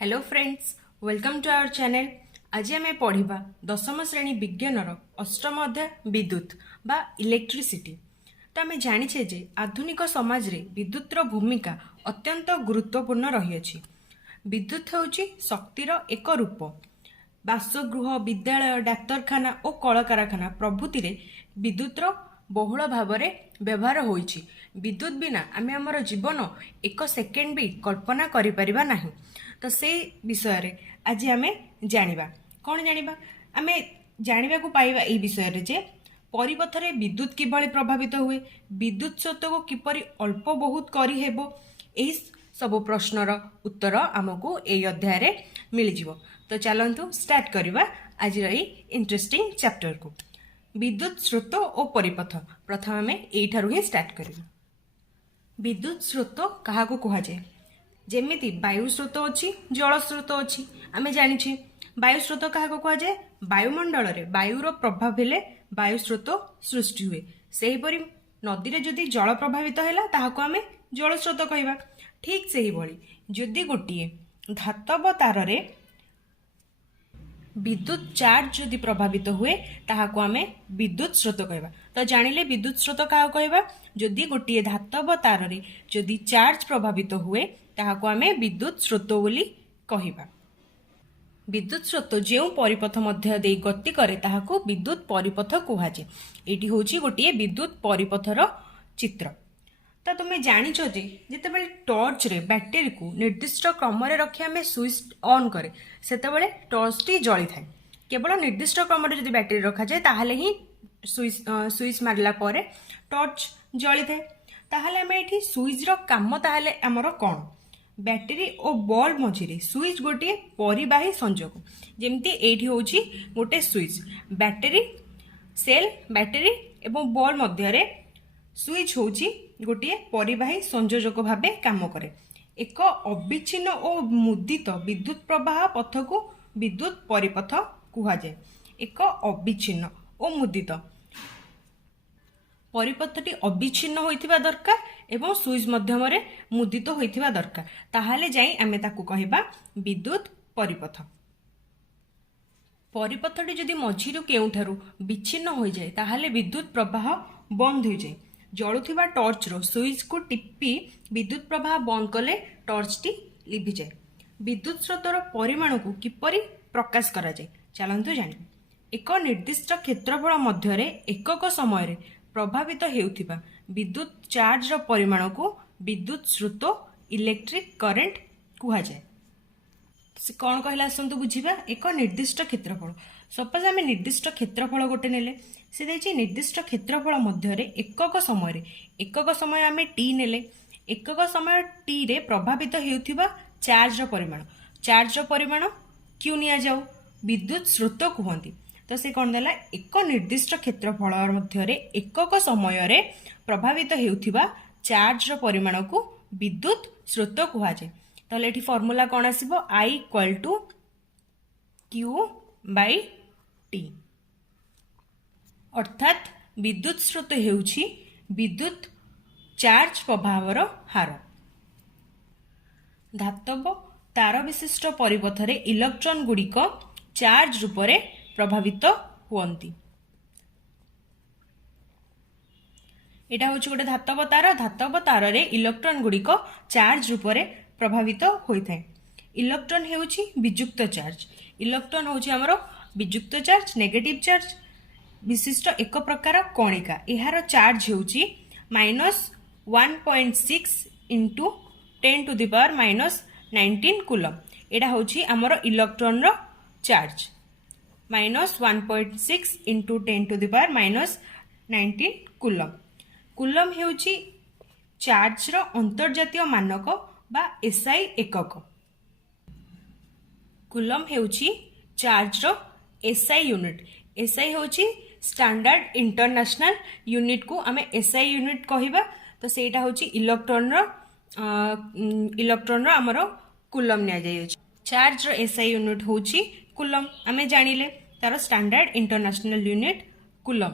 Hello friends, welcome to our channel. आज आम पढ़ा दशम श्रेणी विज्ञानर अष्टम अध्याय विद्युत बा इलेक्ट्रिसिटी। तो आम जाचे जे आधुनिक समाज रे विद्युतर भूमिका अत्यंत गुरुत्वपूर्ण रही। विद्युत होची शक्तिर एक रूप। बासगृह, विद्यालय, डाक्तरखाना और कलकारखाना प्रभृति रे विद्युतर बहुल भाव में व्यवहार होइछि। विद्युत बिना आमे हमर जीवन एक सेकेंड भी कल्पना करि परिबा नाही। तो से विषय रे आज आमे जानिबा। कौन जानिबा? आमे जानिबा को पाइबा ए विषय रे जे परिपथ रे विद्युत किभଳି प्रभावित हुए, विद्युत स्रोत को किपरि अल्प बहुत करि हेबो, एही सब प्रश्नर उत्तर आमको एई अध्याय रे मिलि जिवो। तो चलंतु स्टार्ट करिबा आज रही इंटरेस्टिंग चैप्टर को। विद्युत स्रोत और परिपथ प्रथम आम एठारु ही स्टार्ट करिबा। विद्युत स्रोत कहा को कहा जाए? जेमिति वायु स्रोत अच्छी, जल स्रोत अच्छी। आम जानी वायु स्रोत क्या कहा जाए? वायुमंडल रे वायुर प्रभाव हेले वायु स्रोत सृष्टि हुए। सेहीपरि नदी रे जदि जल प्रभावित है ताहाको आमे जल स्रोत कहवा। ठीक से ही भली जदि गोटे धातव तार रे विद्युत चार्ज जदि प्रभावित हुए ताहाको आमे विद्युत स्रोत कहवा। तो जानिले विद्युत स्रोत क्या कहवा? जदि गोटे धातव तार रे जदि चार्ज प्रभावित हुए ताहाको आमे विद्युत स्रोत बोली कहिबा। विद्युत स्रोत जो परिपथ मध्य दे गति करे ताहाको विद्युत परिपथ कुहाजे। एटी होची गोटे विद्युत परिपथर चित्र। तो तुम्हें जानिछ जे जेतेबेले टॉर्च रे बैटरी को निर्दिष्ट क्रम रे रखी आमे स्विच ऑन करे सेतेबेले टॉर्च टी जळी थाए। केवल निर्दिष्ट क्रम रे जदि बैटरी रखा जाए ताहाले ही स्विच मारला परे टॉर्च जळी थाए। ताहाले आमे एठी स्विच रो काम ताहाले हमर कोन? बैटरी और बल्ब मझिरे स्विच गोटे परिबाही संजोग। जेमती एठी होची गोटे स्विच, बैटरी सेल बैटरी एवं बल्ब मध्य रे स्विच होची गोटे परिबाही संयोजक भावे काम करे। एक अविच्छिन्न और मुदित विद्युत प्रवाह पथ को विद्युत परिपथ कुहा जाए। एक अविच्छिन्न और मुदित परिपथटी अविच्छिन्न होइथिबा दरकार एवं स्विच माध्यम रे मुदित होइथिबा दरकार, ताहाले जाई आमे ताकू कहिबा विद्युत परिपथ। परिपथटी जदि मझिरु केउठारु विच्छिन्न हो जाए ताहाले विद्युत प्रवाह बंद हो जाए। जळुथिबा टॉर्च रो स्विच को टिपी विद्युत प्रवाह बंद कले टॉर्च टी लिभि जाए। विद्युत स्रोतर परिमाण को किपरि प्रकाश करा जाए चलंतु जानि। एक निर्दिष्ट क्षेत्रफल मध्य रे एकक समय रे प्रभावित हेउथिबा विद्युत चार्ज रो परिमाण को विद्युत स्रोत इलेक्ट्रिक करंट कुहा जाए। से कौन कहला आसंतु बुझिबा। एक निर्दिष्ट क्षेत्रफल, सपोज आम निर्दिष्ट क्षेत्रफल गोटे नेले, से देछि निर्दिष्ट क्षेत्रफल मध्य रे एकक समय आम टी नेले, एकक समय टी रे प्रभावित हेउथिबा चार्ज रो परिमाण क्यों निया जाऊ? विद्युत स्रोत कहंती। तो से कौन देला? एक निर्दिष्ट क्षेत्रफल मध्य रे एकक समय रे प्रभावित हेउथिबा चार्ज रो परिमाण को विद्युत स्रोत कुहा जाए। ताले एठी फार्मूला कौन आसीबो? I equal to Q by T। अर्थात विद्युत स्रोत हेउछि विद्युत चार्ज प्रभावर हार। धातव तार विशिष्ट परिपथ रे इलेक्ट्रॉन गुड़िक चार्ज रूप रे प्रभावित हुअन्ति। एटा होछि गोटे धातव तार रे इलेक्ट्रॉन गुड़िक चार्ज रूप रे प्रभावित होइथाय। इलेक्ट्रॉन हेउछि विजुक्त चार्ज। इलेक्ट्रॉन होछि हमरो विजुक्त चार्ज, नेगेटिव चार्ज विशिष्ट एक प्रकार कणिका। एहार चार्ज हेउछि -1.6 इंटू 10⁻⁻19 कूलम। एटा होछि हमरो इलेक्ट्रॉन रो चार्ज। -1.6 into 10⁻⁻19 coulomb. कूलम हेउछि चार्ज रो अंतर्जातीय मानक बा एसआई एकक। कूलम हेउछि चार्ज रो एसआई यूनिट। एसआई होछि स्टैंडर्ड इंटरनेशनल यूनिट को आमे एसआई यूनिट कहिबा। तो सेटा होछि इलेक्ट्रॉन रो हमरो कूलम निया जाय अछि। चार्ज रो एसआई यूनिट होछि कूलम। आमे जानिले तार स्टैंडर्ड इंटरनेशनल यूनिट कूलम।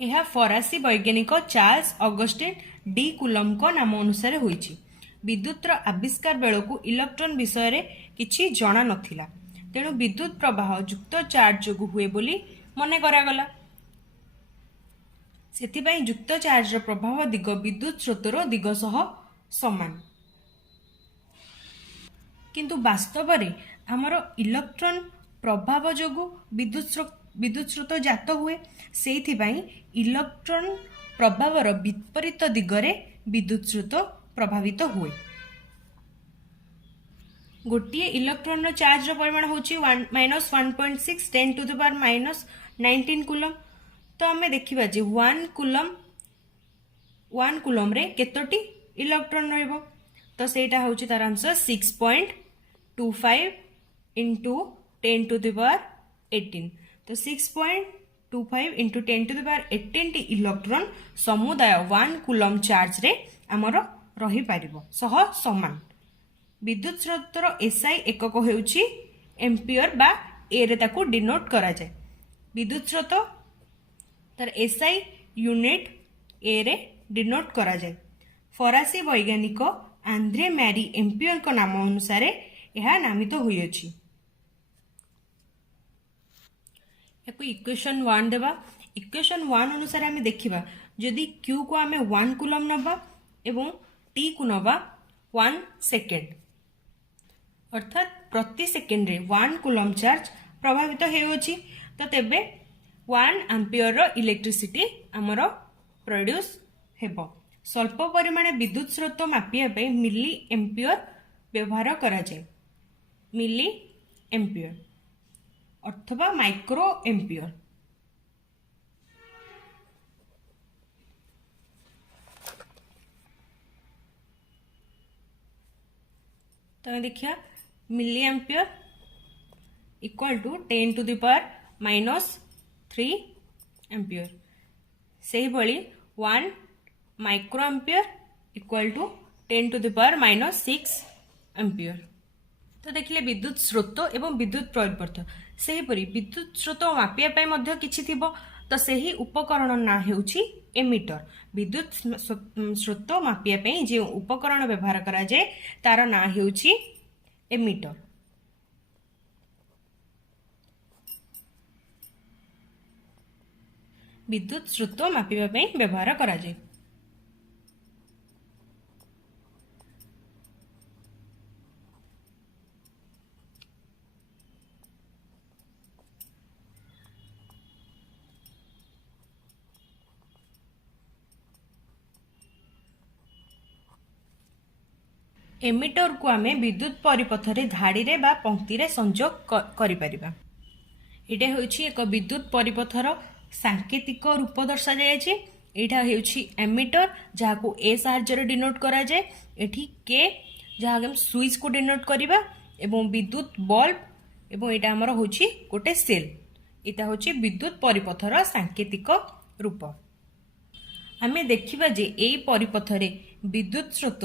यह फरासी वैज्ञानिक चार्ल्स ऑगस्टिन डी कूलम को नाम अनुसार होइछि। विद्युतर आविष्कार बेलू इलेक्ट्रॉन विषय किछि जणा नथिला तेणु विद्युत प्रवाह युक्त चार्ज जोगु हुए बोली मने करागला सेथिबाई युक्त चार्ज प्रभाव दिग विद्युत स्रोतर दिग सह समान किंतु वास्तव रे हमर इलेक्ट्रॉन प्रभाव जोगु विद्युत स्रोत जात हुए सेथिबाई इलेक्ट्रॉन प्रभावर विपरीत दिगरे विद्युत स्रोत प्रभावित हुए गोटे इलेक्ट्रॉन चार्ज परिमाण होची -1.6 10 to the power -19 कूलम तो आम देखा जे 1 कूलम रे केतोटी इलेक्ट्रॉन रहिबो तो सेटा होची तार answer 6.25 into 10 to the power 18 तो 6.25 into 10 to the power 18 T electron समुदाय 1 कूलम चार्ज रे आमर रही पारिबो सह समान विद्युत स्रोतर एसआई एकक हेउची एम्पियर बा ए रे ताकू डिनोट करा जाय विद्युत स्रोत तार एसआई यूनिट ए रे डिनोट करा जाय फरासी वैज्ञानिक आंद्रे मैरी एम्पियर को नाम अनुसार यह नामित हुई अछि याकू इक्वेशन 1 देबा इक्वेशन 1 अनुसार आमे देखिबा जदि q को आमे 1 कूलम नबा एवं t को नबा 1 सेकेंड अर्थात प्रति सेकेंड रे 1 कूलम चार्ज प्रभावित हेउछि तो तेबे 1 एम्पियर रो इलेक्ट्रिसिटी हमरो प्रोड्यूस हेबो स्वल्प परिमाण विद्युत स्रोत मापिया पे मिली एम्पियर व्यवहार करा जाय मिली एम्पियर अथवा माइक्रो एम्पियर तो देखिया milli ampere equal to 10 to the power -3 ampere से भली 1 micro ampere equal to 10 to the power -6 ampere तो देखिले विद्युत स्रोत एवं विद्युत परिवर्तन सेहीपरि विद्युत स्रोत मापिया पाई मध्य किछि थिबो तो सेही उपकरण ना हेउछि एमिटर विद्युत स्रोत मापिया पाई जे उपकरण व्यवहार करा जाय तार ना हेउछि एमिटर विद्युत स्रोत मापिया पाई व्यवहार करा जाय एमिटर को आमे विद्युत परिपथ रे धाड़ी रे बा पंक्ति रे संयोग करि परिबा एटा होछि एक विद्युत परिपथर सांकेतिक रूप दर्शा जाय अछि एटा होछि एमिटर जहा को ए सहायता रे डिनोट करा जाय एठी के जहा हम स्विच को डिनोट करिबा एवं विद्युत बल्ब एवं एटा हमर होछि गोटे सेल एटा होछि विद्युत परिपथर सांकेतिक रूप आमे देखिबा जे एई परिपथ रे विद्युत स्रोत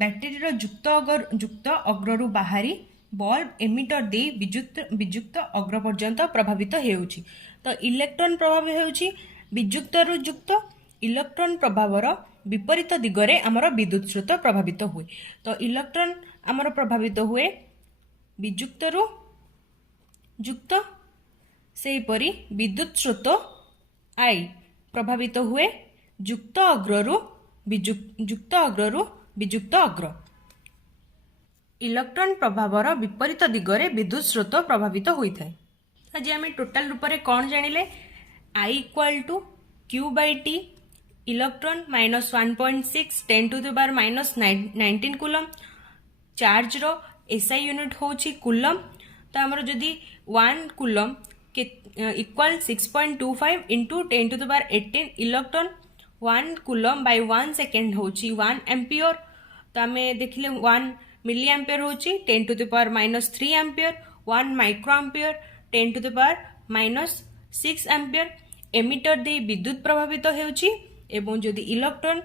बैटेरी युक्त अग्रु बाहरी बल्ब एमिटर दे विजुक्त अग्र पर्यंत प्रभावित हेउछि तो इलेक्ट्रॉन प्रभाव हेउछि विजुक्त रु युक्त इलेक्ट्रॉन प्रभावर विपरीत दिगरे हमर विद्युत स्रोत प्रभावित हुए तो इलेक्ट्रॉन हमर प्रभावित हुए विजुक्त रु युक्त सेही परी विद्युत स्रोत आई प्रभावित हुए युक्त अग्रु विजुक्त अग्र इलेक्ट्रॉन प्रभावर विपरीत दिगरे विद्युत स्रोत प्रभावित होइथाय आज आम टोटाल रूप से कौन जानिले I equal to Q by T electron -1.6 10 to the power -19 coulomb charge रो एसआई यूनिट होची कूलम तो हमर जदी 1 कूलम के equal 6.25 into 10 to the power 18 electron 1 coulomb by 1 second होची 1 एम्पियर तो आम देखिले 1 मिली एम्पियर होची 10 to the power -3 ampere 1 micro ampere 10 to the power -6 ampere ammeter दे विद्युत प्रभावित हेउची एवं जदि इलेक्ट्रॉन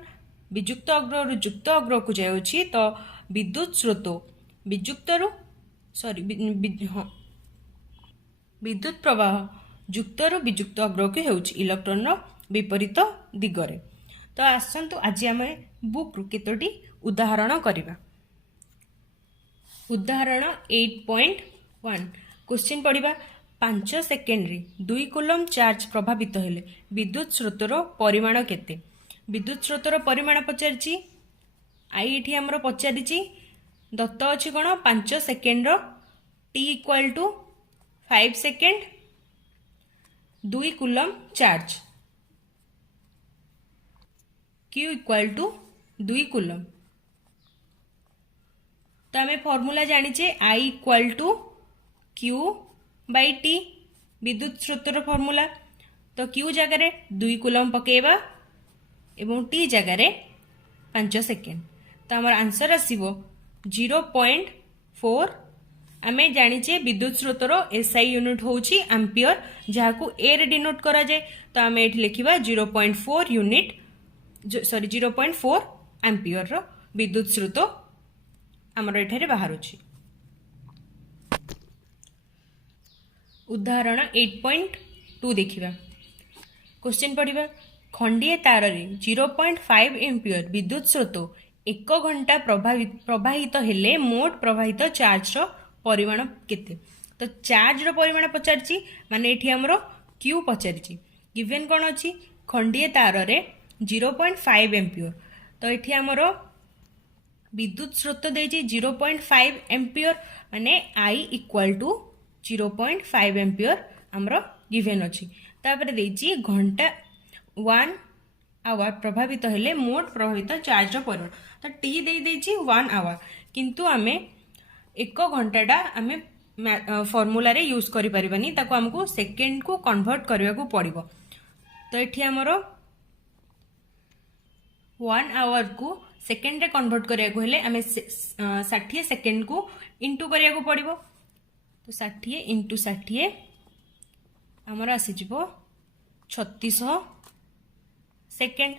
विजुक्त अग्र रु युक्त अग्र को जाउची तो विद्युत स्रोत विजुक्त रु सॉरी विद्युत प्रवाह युक्त रु विजुक्त अग्र को हेउची इलेक्ट्रॉन रो विपरीत दिगरे तो आसंतु आज आम बुक रु केतोटी उदाहरण करिबा। उदाहरण 8.1 क्वेश्चन पढ़िबा 5 सेकेंड रे 2 कूलम चार्ज प्रभावित हेले विद्युत स्रोतर परिमाण केते। विद्युत स्रोतर परिमाण पचारची आई एठी हमरो पचारिची दत्त अछि कोन 5 सेकेंड रो t equal to 5 second 2 coulomb charge q equal to 2 coulomb. तो आम फॉर्मूला जानीचे I equal to Q by T विद्युत स्रोतर फॉर्मूला। तो क्यू जगार 2 कूलम पकेबा एवं टी जगार 5 सेकेंड। तो आमर आंसर आसीबो 0.4। आमे जानीचे विद्युत स्रोतर एसआई यूनिट होउची एम्पियर जहाँ को ए रे डिनोट करा जाए। तो आमे एठी लिखिबा 0.4 यूनिट 0.4 एम्पियर रो विद्युत स्रोत आमर एठारे बाहरुची। उदाहरण 8.2 देखिबा क्वेश्चन पढ़िबा खंडीय तार रे 0.5 एम्पियर विद्युत स्रोत 1 घंटा प्रवाहित हेले मोट प्रवाहित चार्ज रो परिमाण केते। तो चार्ज रो परिमाण पचारची माने एठी हमरो क्यू पचारची गिवन कोन अछि खंडीय तार रे 0.5 एम्पियर। तो एठी हमरो विद्युत स्रोत देजी 0.5 एम्पियर माने आई इक्वल टू 0.5 एम्पियर हमरो गिवन अछि। तापर देजी घंटा 1 आवर प्रभावित हेले मोट प्रभावित चार्ज रो परिमाण। तो टी दे देजी 1 आवर किंतु आमे 1 घंटाटा आमे फॉर्मूला रे यूज करि परिबानी ताको हमको सेकेंड को कन्वर्ट करबा को पड़िबो। तो एठी हमरो 1 आवर को सेकेंड रे कन्वर्ट करिया को हेले आमे 60 सेकेंड को इंटू करिया को पड़िबो। तो 60 इंटू 60 हमर आसी जिवो 3600 सेकेंड।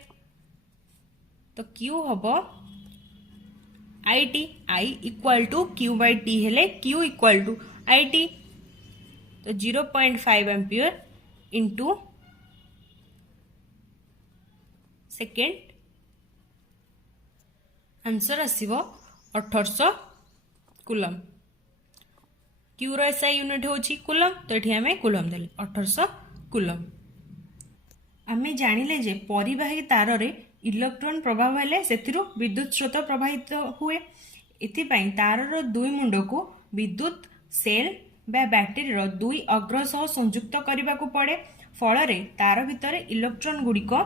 तो क्यू हबो I T I equal to Q by T हेले Q equal to I T. तो 0.5 एम्पियर इंटू सेकेंड आंसर आसीबो 1800 कूलम। क्यू रो एसआई यूनिट होची कूलम। तो एठी हमें कूलम देले 1800 कूलम। आमे जानिले जे परिवाही तार रे इलेक्ट्रॉन प्रभाव हेले सेथिरु विद्युत स्रोत प्रवाहित हुए। एथि पई तार रो 2 मुंड को विद्युत सेल बा बैटरी रो 2 अग्र सह संयुक्त करबा को पड़े। फल रे तार भितर इलेक्ट्रॉन गुडी को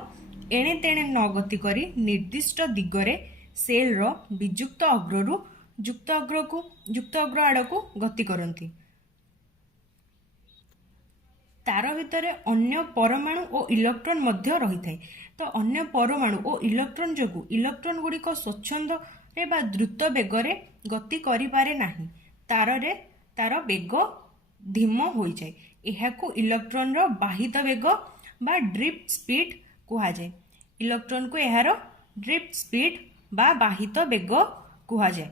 एणे तेणे न गति करी निर्दिष्ट दिगरे सेल रो वियुक्त अग्ररु युक्त अग्र आड़ को गति करती। तार भितर अन्य परमाणु और इलेक्ट्रॉन मध्य रही थाए। तो अन्य परमाणु और इलेक्ट्रॉन जोगु इलेक्ट्रॉन गुड़िक स्वच्छंद रे बा द्रुत बेगरे गति करि पारे नाही। तार बेग धीम हो जाए। एहाकू इलेक्ट्रॉन रो बाहित बेग बा ड्रिफ्ट स्पीड कुहा जाए। इलेक्ट्रॉन को एहार ड्रिफ्ट स्पीड बा बाहित बेग कुहा जाए।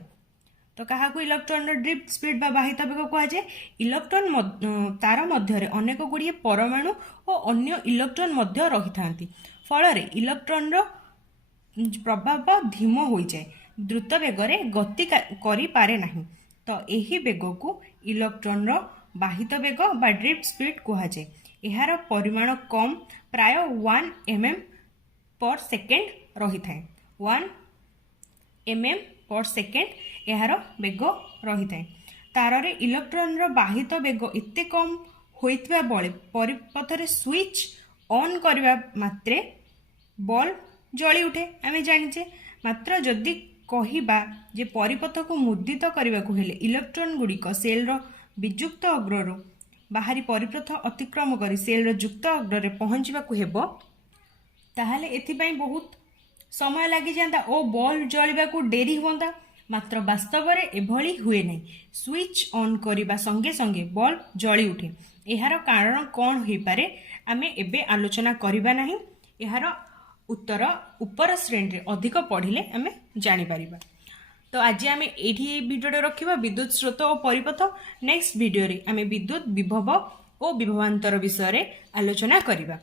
तो काहाकू इलेक्ट्रॉन रो ड्रिफ्ट स्पीड बा बाहित बेग कुहा जाए। इलेक्ट्रॉन तार मध्य रे अनेक गुड़िए परमाणु और अन्य इलेक्ट्रॉन मध्य रही थांती। फल रे इलेक्ट्रॉन रो प्रभाव धीम हो जाए। द्रुत बेगरे गति करि पारे नाही। तो एही बेग को इलेक्ट्रॉन रो बाहित बेग बा ड्रिफ्ट स्पीड कुहा जाए। एहार परिमाण कम प्राय 1 mm पर सेकेंड रही थाए। 1 mm पर सेकेंड एहार बेग रही थाए। तार रे इलेक्ट्रॉन रो बाहित बेग एते कम होइतबा बळे परिपथ रे स्विच ऑन करबा मात्रे बल्ब जଳି उठे। आमे जानिचे मात्र जदि कहिबा जे परिपथ को मुद्रित करबा को हेले इलेक्ट्रॉन गुड़िक सेल रो वियुक्त अग्ररो बाहरी परिपथ अतिक्रम करी सेल रो युक्त अग्र रे पहुंचबा को हेबो ताहाले एथि पई बहुत समय लागि जांदा ओ बल्ब जळिबा को डेरी होंदा। मात्र वास्तव रे एभली हुए नै। स्विच ऑन करिबा संगे संगे बल्ब जळि उठे। एहार कारण कोन होई पारे आमे एबे आलोचना करिबा नाही। एहार उत्तर ऊपर श्रेणी रे अधिक पढ़िले आमे जानि परिबा। तो आज आमे एठी भिडियो रखिबा विद्युत स्रोत और परिपथ। नेक्स्ट भिडियो रे आमे विद्युत विभव और विभवांतर विषय रे आलोचना करिबा।